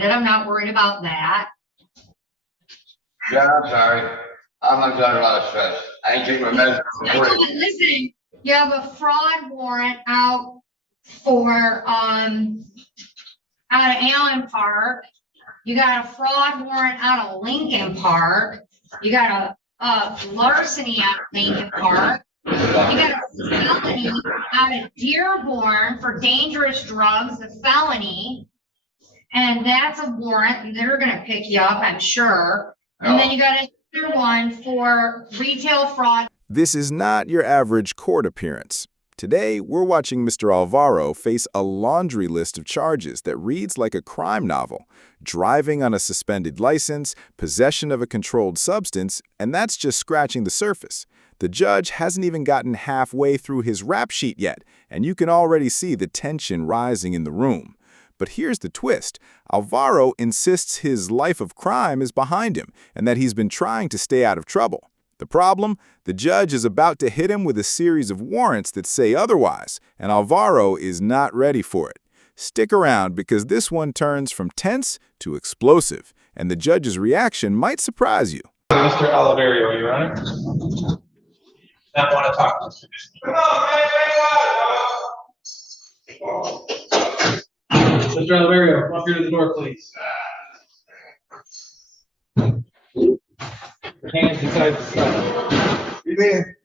I'm not worried about that. Yeah, I'm sorry. I'm under a lot of stress. I ain't taking my medicine for I know, free. but listen, you have a fraud warrant out for, out of Allen Park. You got a fraud warrant out of Lincoln Park. You got a larceny out of Lincoln Park. You got a felony out of Dearborn for dangerous drugs, a felony. And that's a warrant, and they're gonna pick you up, I'm sure. And then you got another one for retail fraud. This is not your average court appearance. Today, we're watching Mr. Alvaro face a laundry list of charges that reads like a crime novel. Driving on a suspended license, possession of a controlled substance, and that's just scratching the surface. The judge hasn't even gotten halfway through his rap sheet yet, and you can already see the tension rising in the room. But here's the twist. Alvaro insists his life of crime is behind him and that he's been trying to stay out of trouble. The problem? The judge is about to hit him with a series of warrants that say otherwise, and Alvaro is not ready for it. Stick around because this one turns from tense to explosive, and the judge's reaction might surprise you. Mr. Oliverio, Your Honor. Not want to talk to Mr. Oliverio, come up here to the door, please. Your hands inside the cell.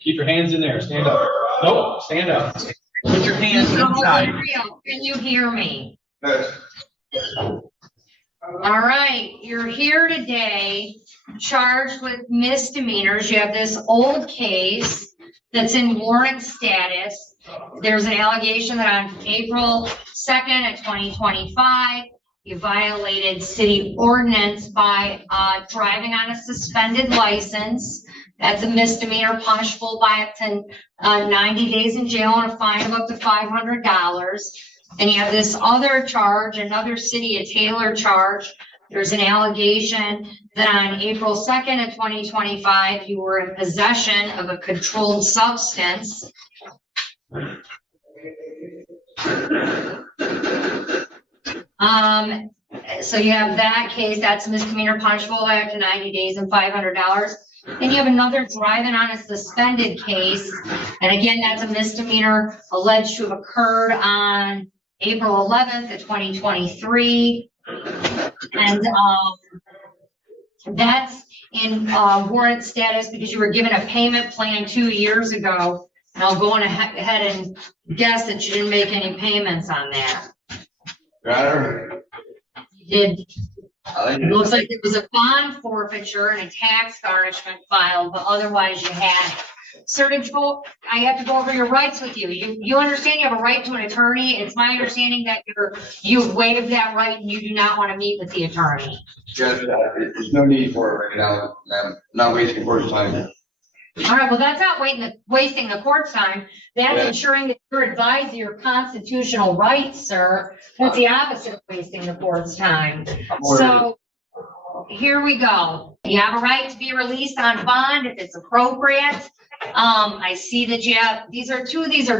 Keep your hands in there. Stand up. Nope, stand up. Put your hands inside. Can you hear me? All right, you're here today charged with misdemeanors. You have this old case that's in warrant status. There's an allegation that on April 2nd of 2025, you violated city ordinance by driving on a suspended license. That's a misdemeanor punishable by up to 90 days in jail and a fine of up to $500. And you have this other charge, another City of Taylor charge. There's an allegation that on April 2nd of 2025, you were in possession of a controlled substance. So you have that case, that's misdemeanor punishable by up to 90 days and $500. Then you have another driving on a suspended case. And again, that's a misdemeanor alleged to have occurred on April 11th of 2023. And that's in warrant status because you were given a payment plan 2 years ago. And I'll go on ahead and guess that you didn't make any payments on that. You did. It looks like it was a bond forfeiture and a tax garnishment filed, but otherwise you had. Sir, I have to go over your rights with you. You understand you have a right to an attorney. It's my understanding that you've waived that right and you do not want to meet with the attorney. Judge, there's no need for it right now, ma'am. Not wasting court time. All right, well, that's not wasting the court's time. That's ensuring that you're advised of your constitutional rights, sir. That's the opposite of wasting the court's time. So here we go. You have a right to be released on bond if it's appropriate. I see that you have, these are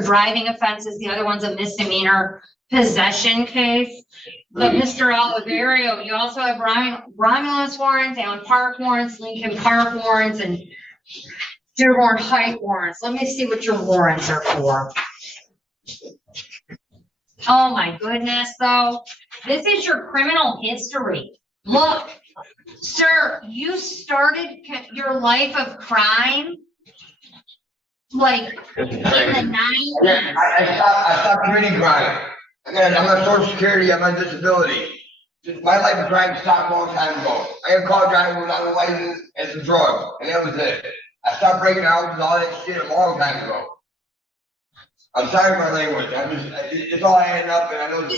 driving offenses. The other one's a misdemeanor possession case. But Mr. Oliverio, you also have Romulus warrants, Allen Park warrants, Lincoln Park warrants, and Dearborn Height warrants. Let me see what your warrants are for. Oh my goodness, though. This is your criminal history. Look, sir, you started your life of crime like in the 90s. I stopped committing crime. Again, I'm on Social Security, I'm on disability. My life of crime stopped a long time ago. I got caught driving without a license and some drugs, and that was it. I stopped breaking houses and all that shit a long time ago. I'm sorry for my language. It's all adding up, and I know it's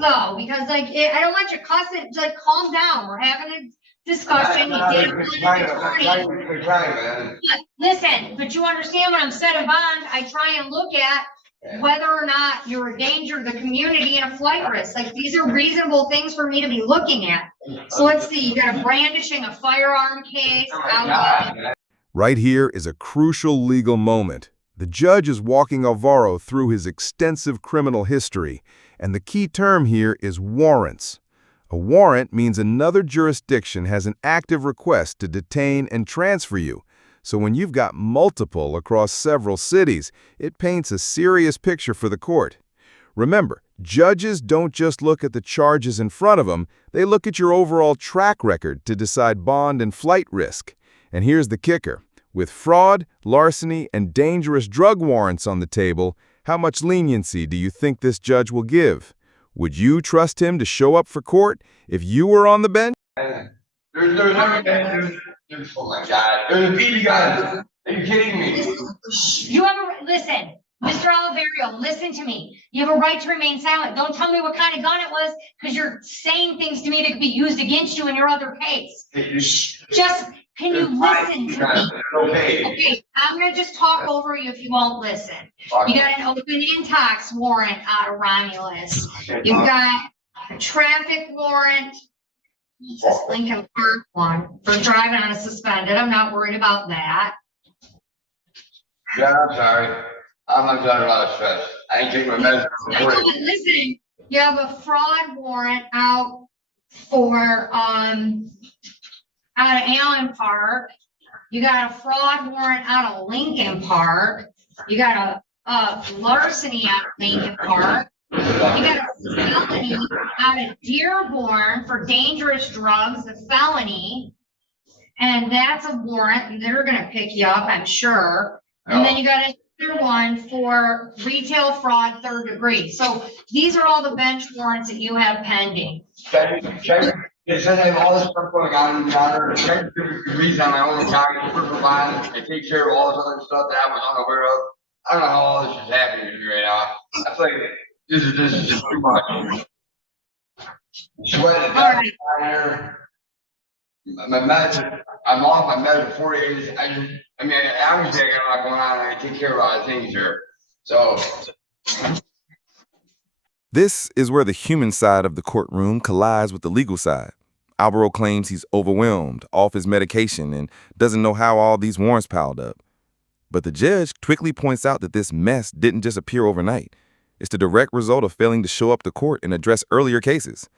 though, because like I don't want you cussing. Like, calm down. We're having a discussion. You did it. But listen, but you understand when I'm setting bond, I try and look at whether or not you're a danger to the community and a flight risk. Like, these are reasonable things for me to be looking at. So let's see. You got a brandishing a firearm case. Right here is a crucial legal moment. The judge is walking Alvaro through his extensive criminal history, and the key term here is warrants. A warrant means another jurisdiction has an active request to detain and transfer you. So when you've got multiple across several cities, it paints a serious picture for the court. Remember, judges don't just look at the charges in front of them, they look at your overall track record to decide bond and flight risk. And here's the kicker. With fraud, larceny, and dangerous drug warrants on the table, how much leniency do you think this judge will give? Would you trust him to show up for court if you were on the bench? There's oh my God, there's a BB gun. Are you kidding me? You have a, listen, Mr. Oliverio, listen to me. You have a right to remain silent. Don't tell me what kind of gun it was, because you're saying things to me that could be used against you in your other case. Just, can you listen to me? Okay, I'm gonna just talk over you if you won't listen. You got an open intox warrant out of Romulus. You've got a traffic warrant, this Lincoln Park one, for driving on a suspended. I'm not worried about that. Yeah, I'm sorry. I'm under a lot of stress. I ain't taking my medicine. Listen, you have a fraud warrant out for out of Allen Park. You got a fraud warrant out of Lincoln Park. You got a larceny out of Lincoln Park. You got a felony out of Dearborn for dangerous drugs, a felony. And that's a warrant, and they're gonna pick you up, I'm sure. And then you got another one for retail fraud, 3rd degree. So these are all the bench warrants that you have pending. Check. It says I have all this stuff going on in the counter. Check the degrees on my own account, personal bond. I take care of all this other stuff that I was unaware of. I don't know how all this is happening to me right now. I feel like this is just too much. Sweating down here. My medicine, I'm off my medicine for 4 days. Obviously I got a lot going on, and I take care of a lot of things here. So. This is where the human side of the courtroom collides with the legal side. Alvaro claims he's overwhelmed, off his medication, and doesn't know how all these warrants piled up. But the judge quickly points out that this mess didn't just appear overnight. It's the direct result of failing to show up to court and address earlier cases.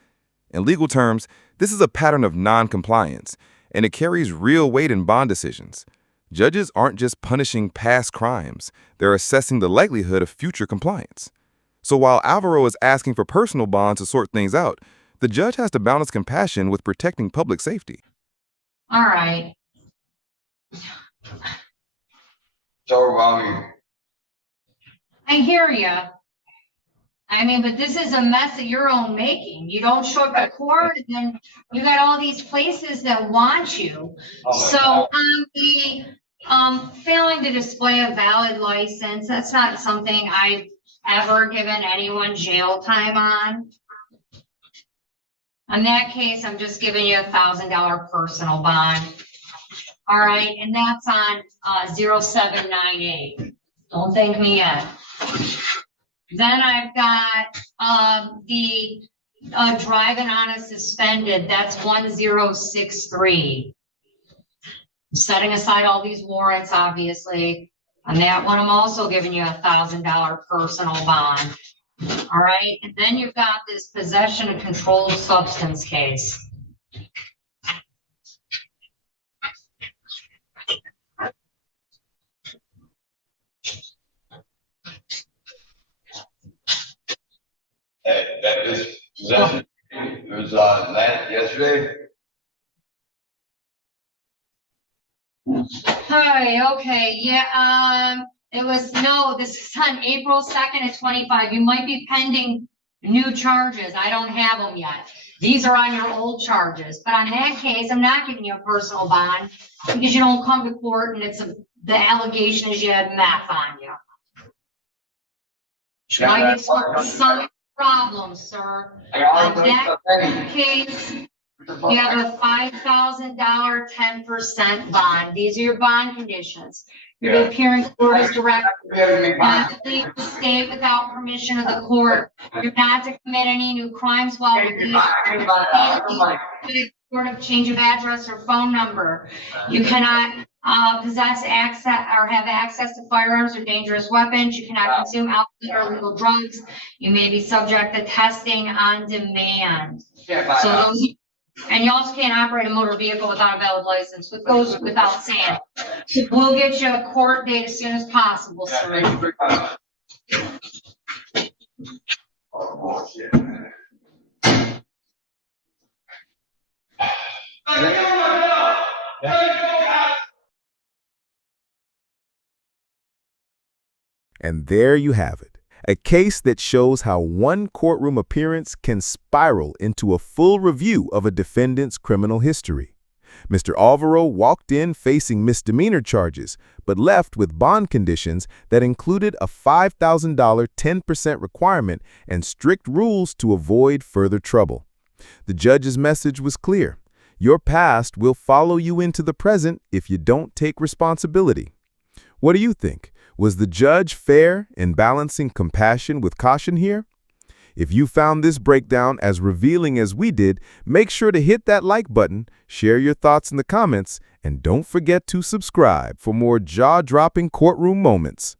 In legal terms, this is a pattern of non-compliance, and it carries real weight in bond decisions. Judges aren't just punishing past crimes, they're assessing the likelihood of future compliance. So while Alvaro is asking for personal bonds to sort things out, the judge has to balance compassion with protecting public safety. All right. It's overwhelming. I hear you. But this is a mess of your own making. You don't show up at court, and then you got all these places that want you. So the failing to display a valid license, that's not something I've ever given anyone jail time on. In that case, I'm just giving you $1,000 personal bond. All right, and that's on 0798. Don't thank me yet. Then I've got the driving on a suspended, that's 1063. Setting aside all these warrants, obviously. On that one, I'm also giving you $1,000 personal bond. All right, and then you've got this possession of controlled substance case. That is possession. It was yesterday. Hi, okay, yeah, this is on April 2nd at 25. You might be pending new charges. I don't have them yet. These are on your old charges, but on that case, I'm not giving you a personal bond because you don't come to court and the allegation is you had meth on you. Might explain some problems, sir. On that case, you have a $5,000 10% bond. These are your bond conditions. You're to appear in court as directed. Yeah, Not to leave the state without permission of the court. You're not to commit any new crimes while with the court of change of address or phone number. You cannot possess access or have access to firearms or dangerous weapons. You cannot consume alcohol or illegal drugs. You may be subject to testing on demand. So those, and you also can't operate a motor vehicle without a valid license, which goes without saying. We'll get you a court date as soon as possible, sir. Oh, shit. And there you have it, a case that shows how one courtroom appearance can spiral into a full review of a defendant's criminal history. Mr. Alvaro walked in facing misdemeanor charges, but left with bond conditions that included a $5,000 10% requirement and strict rules to avoid further trouble. The judge's message was clear. Your past will follow you into the present if you don't take responsibility. What do you think? Was the judge fair in balancing compassion with caution here? If you found this breakdown as revealing as we did, make sure to hit that like button, share your thoughts in the comments, and don't forget to subscribe for more jaw-dropping courtroom moments.